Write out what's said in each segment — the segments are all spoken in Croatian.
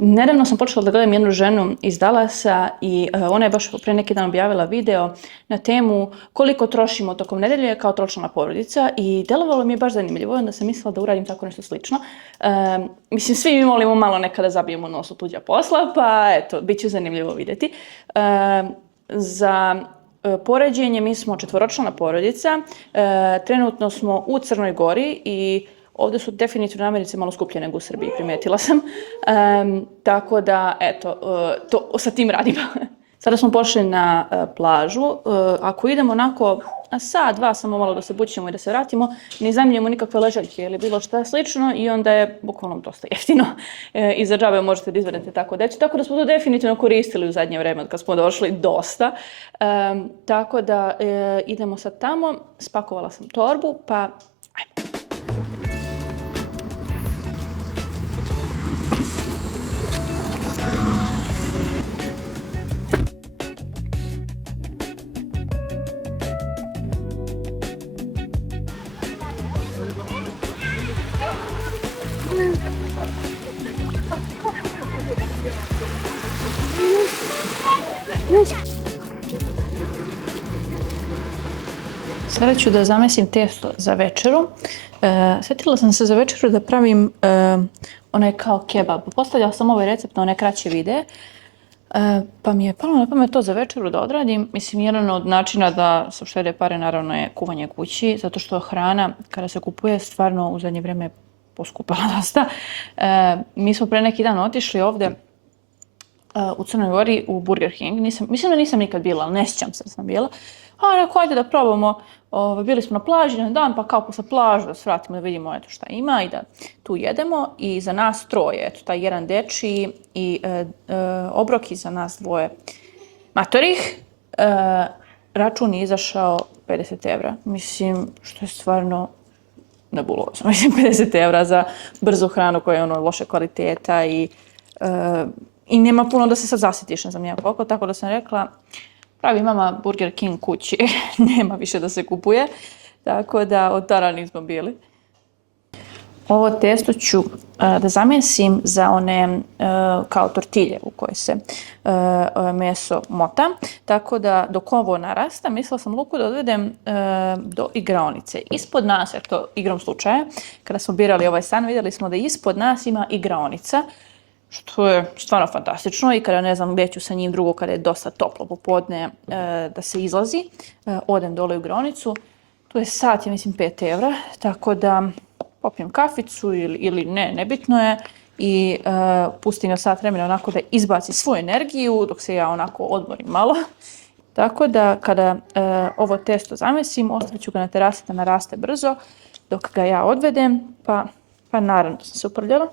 Nedavno sam počela da gledam jednu ženu iz Dallasa i ona je baš pre neki dan objavila video na temu koliko trošimo tokom nedelje kao tročlana porodica i delovalo mi je baš zanimljivo, onda sam mislila da uradim tako nešto slično. Mislim, svi mi volimo malo nekada zabijemo nos u tuđa posla, pa eto, bit će zanimljivo vidjeti. Za poređenje, mi smo četvoročlana porodica, trenutno smo u Crnoj Gori i ovdje su definitivno namirnice malo skuplje nego u Srbiji, primijetila sam. Tako da, eto, to sa tim radimo. Sada smo pošli na plažu. Ako idemo onako sat, dva, samo malo da se bućemo i da se vratimo, ne iznajmljujemo nikakve ležaljke ili bilo šta slično i onda je bukvalno dosta jeftino. I za džabe možete da izvedete tako decu. Tako da smo to definitivno koristili u zadnje vreme kad smo došli dosta. Tako da idemo sad tamo. Spakovala sam torbu, pa ajmo. Sada ću da zamesim testo za večeru. Sjetila sam se za večeru da pravim onaj kao kebab. Postavljala sam ovaj recept na one kraće videe, pa mi je palo na pamet to za večeru da odradim. Mislim, jedan od načina da se uštede pare naravno je kuvanje kući, zato što hrana kada se kupuje stvarno u zadnje vrijeme poskupala dosta. Mi smo pre neki dan otišli ovdje u Crnoj Gori u Burger King. Mislim da nisam nikad bila, ali ne sjećam se da sam bila. Rekao, ajde da probamo. Bili smo na plaži na dan, pa kao posle plažu da se vratimo da vidimo eto šta ima i da tu jedemo. I za nas troje, eto taj jedan dečiji i obroki za nas dvoje matorih. Račun je izašao 50 evra. Mislim, što je stvarno nebulozno. Mislim, 50 evra za brzu hranu koja je loše kvaliteta i nema puno da se sad zasjetiš, ne znam nijak koliko, tako da sam rekla pravi mama Burger King kući, nema više da se kupuje, tako da od tada nismo bili. Ovo testo ću da zamesim za one kao tortilje u koje se meso mota, tako da dok ovo narasta, mislila sam Luku da odvedem do igraonice. Ispod nas, eto igrom slučaja, kada smo birali ovaj stan, vidjeli smo da ispod nas ima igraonica, što je stvarno fantastično i kada ne znam gdje ću sa njim drugo, kada je dosta toplo popodne da se izlazi, odem dole u igraonicu. Tu je sat, ja mislim, 5 evra, tako da popijem kaficu ili ne, nebitno je i pustim ga sat vremena onako da izbaci svoju energiju dok se ja onako odmorim malo. Tako da kada ovo testo zamesim, ostavit ću ga na terasi da naraste brzo dok ga ja odvedem, pa naravno sam se uprljala.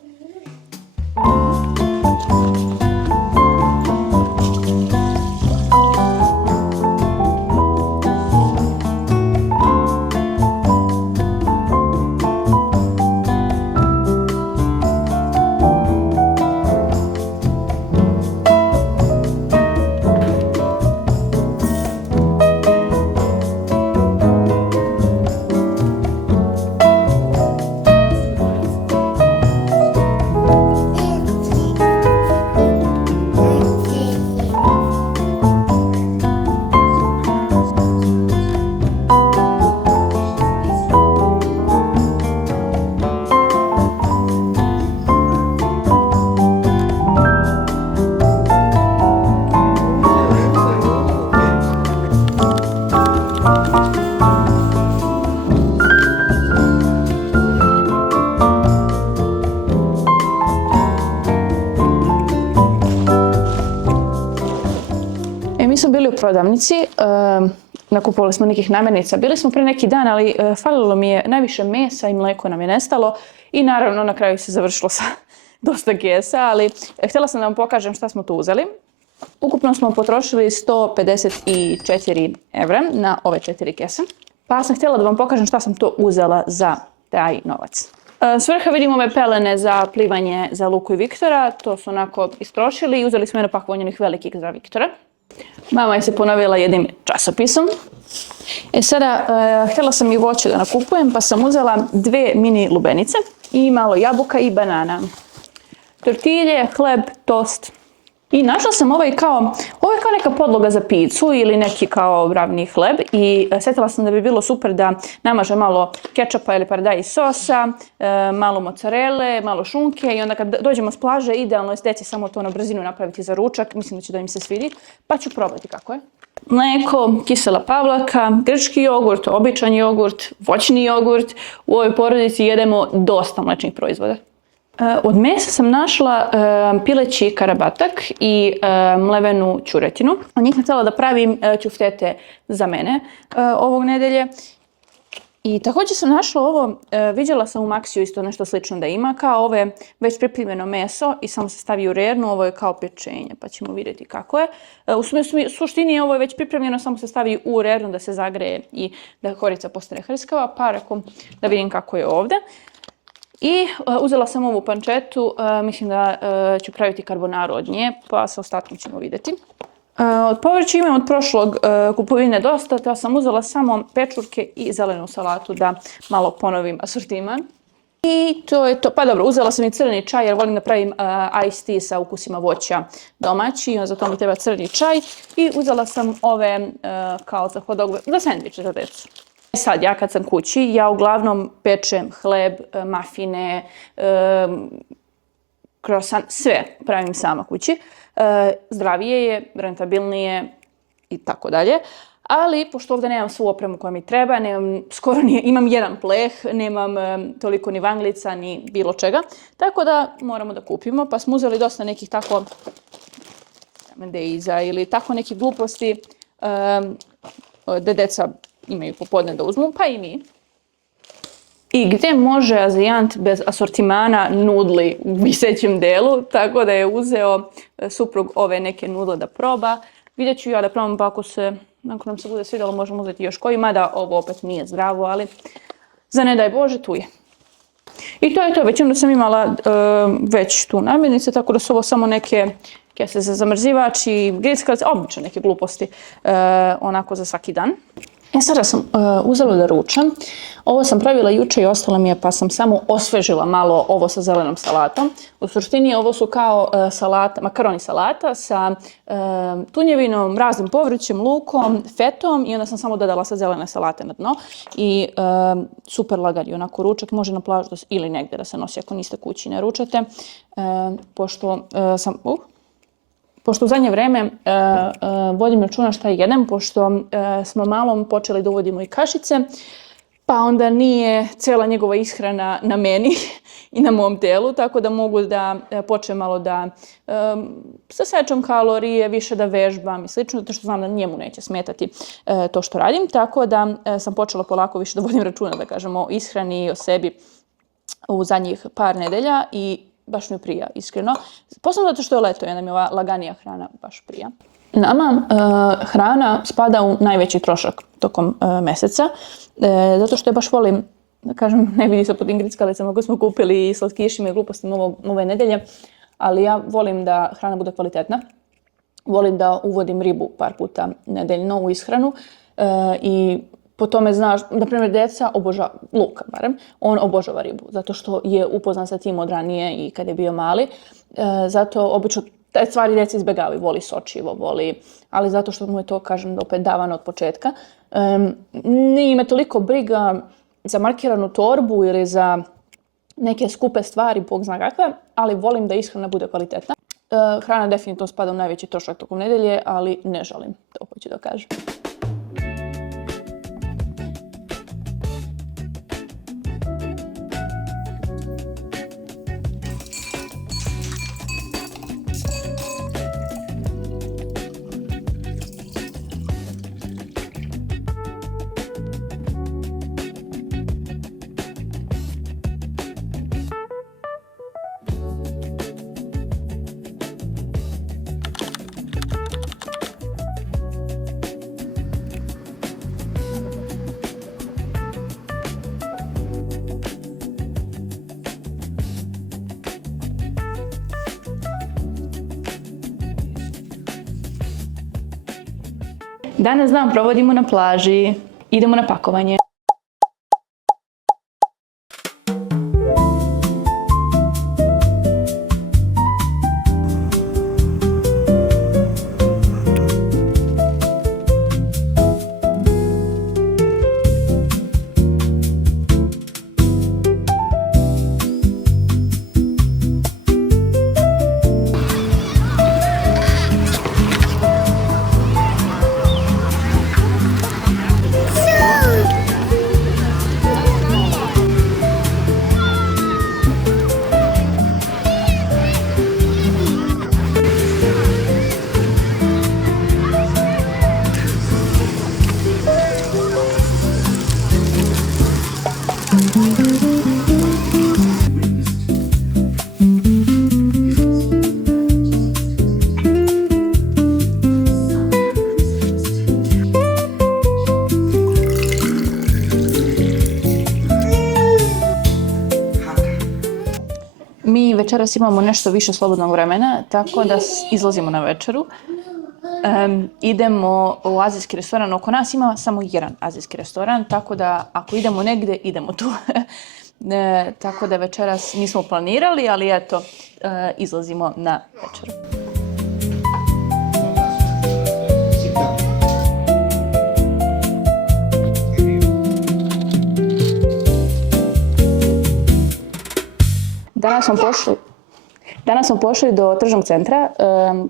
Mi smo bili u prodavnici, nakupovali smo nekih namirnica. Bili smo pre neki dan, ali falilo mi je najviše mesa i mlijeko nam je nestalo i naravno na kraju se završilo sa dosta kesa, ali htjela sam da vam pokažem šta smo tu uzeli. Ukupno smo potrošili 154 evra na ove 4 kese, pa sam htjela da vam pokažem šta sam to uzela za taj novac. S vrha vidimo ove pelene za plivanje za Luku i Viktora, to su onako istrošili i uzeli smo jedno pak vonjenih velikih za Viktora. Mama je se ponovila jednim časopisom. Sada, htjela sam i voće da nakupujem, pa sam uzela 2 mini lubenice i malo jabuka i banana. tortilje, hleb, tost. I našla sam ovo je kao neka podloga za picu ili neki kao ravni hleb i sjetila sam da bi bilo super da namažem malo kečapa ili paradajz sosa, malo mozzarele, malo šunke i onda kad dođemo s plaže idealno je deci samo to na brzinu napraviti za ručak, mislim da će da im se svidi, pa ću probati kako je. Mlijeko, kisela pavlaka, grčki jogurt, običan jogurt, voćni jogurt. U ovoj porodici jedemo dosta mlečnih proizvoda. Od mesa sam našla pileći karabatak i mlevenu ćuretinu. Od njih sam htjela da pravim ćuftete za mene ovog nedelje. I također sam našla ovo, vidjela sam u Maxiju isto nešto slično da ima, kao ovo je već pripremljeno meso i samo se stavi u rernu, ovo je kao pečenje, pa ćemo vidjeti kako je. U suštini ovo je već pripremljeno, samo se stavi u rernu da se zagreje i da korica postane hrskava, pa rekom da vidim kako je ovdje. I uzela sam ovu pančetu, mislim da ću praviti karbonaru od nje, pa sa ostatkom ćemo vidjeti. Od povrća imam od prošlog kupovine dosta, da sam uzela samo pečurke i zelenu salatu da malo ponovim asortiman. I to je to. Pa dobro, uzela sam i crni čaj jer volim da pravim iced tea sa ukusima voća domaći, za to mi treba crni čaj. I uzela sam ove kao za hot dog, za sendviče za decu. Sad, ja kad sam kući, ja uglavnom pečem hleb, mafine, krosan, sve pravim sama kući. Zdravije je, rentabilnije i tako dalje. Ali, pošto ovdje nemam svu opremu koja mi treba, imam jedan pleh, nemam toliko ni vanglica, ni bilo čega. Tako da moramo da kupimo, pa smo uzeli dosta nekih tako deiza ili tako nekih gluposti da deca imaju popodne da uzmu, pa i mi. I gdje može azijant bez asortimana nudli u visećem delu, tako da je uzeo suprug ove neke nudle da proba. Vidjet ću ja da probam, pa ako nam se bude svidjelo možemo uzeti još koji, mada ovo opet nije zdravo, ali za ne daj Bože tu je. I to je to, već onda sam imala već tu namirnice, tako da su ovo samo neke kese za zamrzivač i grickalice, obično neke gluposti, onako za svaki dan. Sada sam uzela da ručam. Ovo sam pravila juče i ostalo mi je, pa sam samo osvežila malo ovo sa zelenom salatom. U suštini ovo su kao makaroni salata sa tunjevinom, raznim povrćem, lukom, fetom i onda sam samo dodala sa zelene salate na dno. I super lagan je onako ručak, može na plažu ili negdje da se nosi ako niste kući ne ručate. Pošto u zadnje vreme vodim računa šta jedem, pošto smo malom počeli da uvodimo i kašice, pa onda nije cijela njegova ishrana na meni i na mom telu, tako da mogu da počnem malo da sasečem kalorije, više da vežbam i slično, zato što znam da njemu neće smetati to što radim, tako da sam počela polako više da vodim računa, da kažemo, o ishrani i o sebi u zadnjih par nedelja i baš mi prija, iskreno. Posebno zato što je leto, jer nam je ova laganija hrana baš prija. Nama hrana spada u najveći trošak tokom meseca, zato što je baš volim, da kažem, ne vidi se po tim grickalicama koje smo kupili i slatkišima i glupostima ove nedelje, ali ja volim da hrana bude kvalitetna. Volim da uvodim ribu par puta nedeljno u ishranu i po tome znaš, na primjer, deca obožava, Luka barem, on obožava ribu, zato što je upoznan sa tim od ranije i kad je bio mali. Zato obično te stvari deca izbjegavaju, voli sočivo, ali zato što mu je to, kažem, opet davano od početka. Nije me toliko briga za markiranu torbu ili za neke skupe stvari, bog zna kakve, ali volim da ishrana bude kvalitetna. Hrana definitivno spada u najveći trošak tokom nedelje, ali ne žalim, to hoću da kažem. Danas dan provodimo na plaži, idemo na pakovanje. mi večeras imamo nešto više slobodnog vremena, tako da izlazimo na večeru. Idemo u azijski restoran. Oko nas ima samo jedan azijski restoran, tako da ako idemo negdje, idemo tu. Tako da večeras nismo planirali, ali eto, izlazimo na večeru. Danas smo pošli do tržnog centra.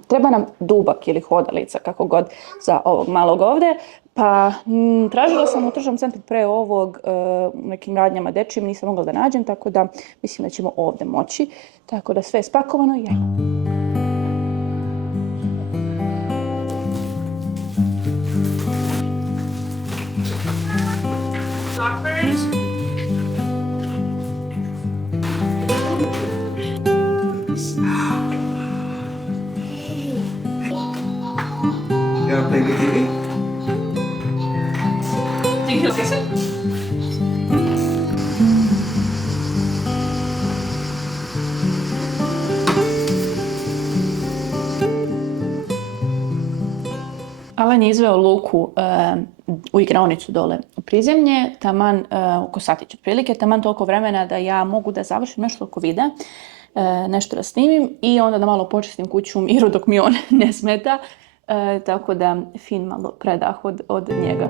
Treba nam dubak ili hodalica, kako god, za ovog malog ovdje. Pa tražila sam u tržnom centru pre ovog nekim radnjama dečijim, nisam mogla da nađem, tako da mislim da ćemo ovdje moći. Tako da sve je spakovano i ajmo. You wanna play with TV? Think he'll fix it? Alan je izveo Luku u igraonicu dole u prizemlje, taman oko satić otprilike, taman toliko vremena da ja mogu da završim nešto oko videa, nešto da snimim i onda da malo počistim kuću u miru dok mi on ne smeta. Tako da fin malo predah od njega.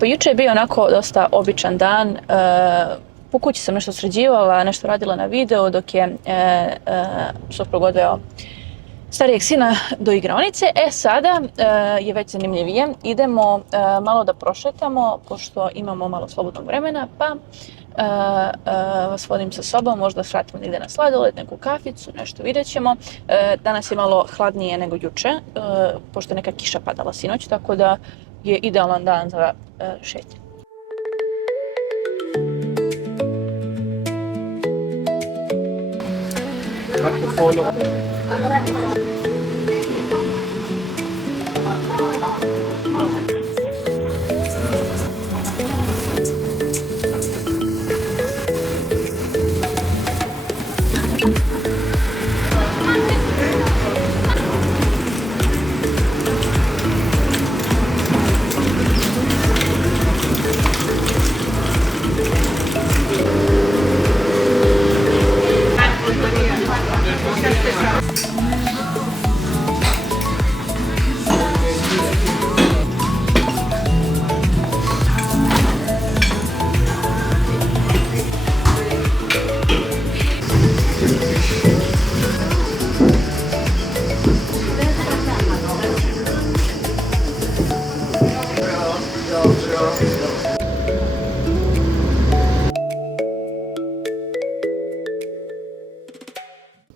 Pa jučer je bio onako dosta običan dan. Po kući sam nešto sređivala, nešto radila na video dok je suprug odveo starijeg sina do igraonice. Sada je već zanimljivije. Idemo malo da prošetamo, pošto imamo malo slobodnog vremena, pa vas vodim sa sobom, možda svratimo negdje na sladoled, neku kaficu, nešto vidjet ćemo. Danas je malo hladnije nego juče, pošto je neka kiša padala sinoć, tako da je idealan dan za šetnje.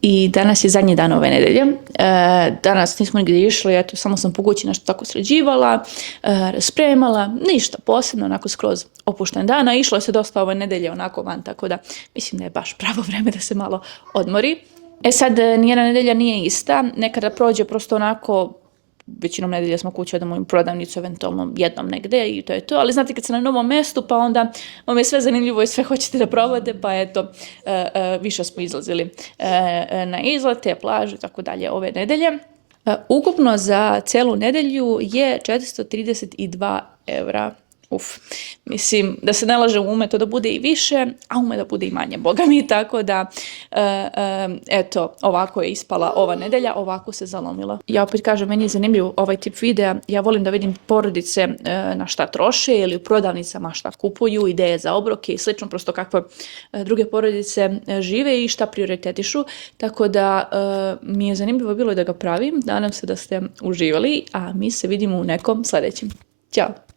I danas je zadnji dan ove nedelje. Danas nismo nigdje išli, eto, samo sam po kući nešto tako sređivala, spremala, ništa posebno, onako skroz opušten dan, a išlo se dosta ove nedelje onako van, tako da mislim da je baš pravo vreme da se malo odmori. Sad, nijedna nedelja nije ista, nekada prođe prosto onako, većinom nedelja smo kući, odemo u prodavnicu, eventualno jednom negdje i to je to, ali znate kad ste na novom mjestu pa onda vam je sve zanimljivo i sve hoćete da probate, pa eto, više smo izlazili na izlete, plaže i tako dalje ove nedelje. Ukupno za celu nedelju je 432 € Mislim, da se ne laže, ume to da bude i više, a ume da bude i manje, boga mi, tako da, eto, ovako je ispala ova nedelja, ovako se zalomila. Ja opet kažem, meni je zanimljiv ovaj tip videa, ja volim da vidim porodice na šta troše ili u prodavnicama šta kupuju, ideje za obroke i slično, prosto kakve druge porodice žive i šta prioritetišu, tako da mi je zanimljivo bilo da ga pravim, nadam se da ste uživali, a mi se vidimo u nekom sljedećem. Ćao!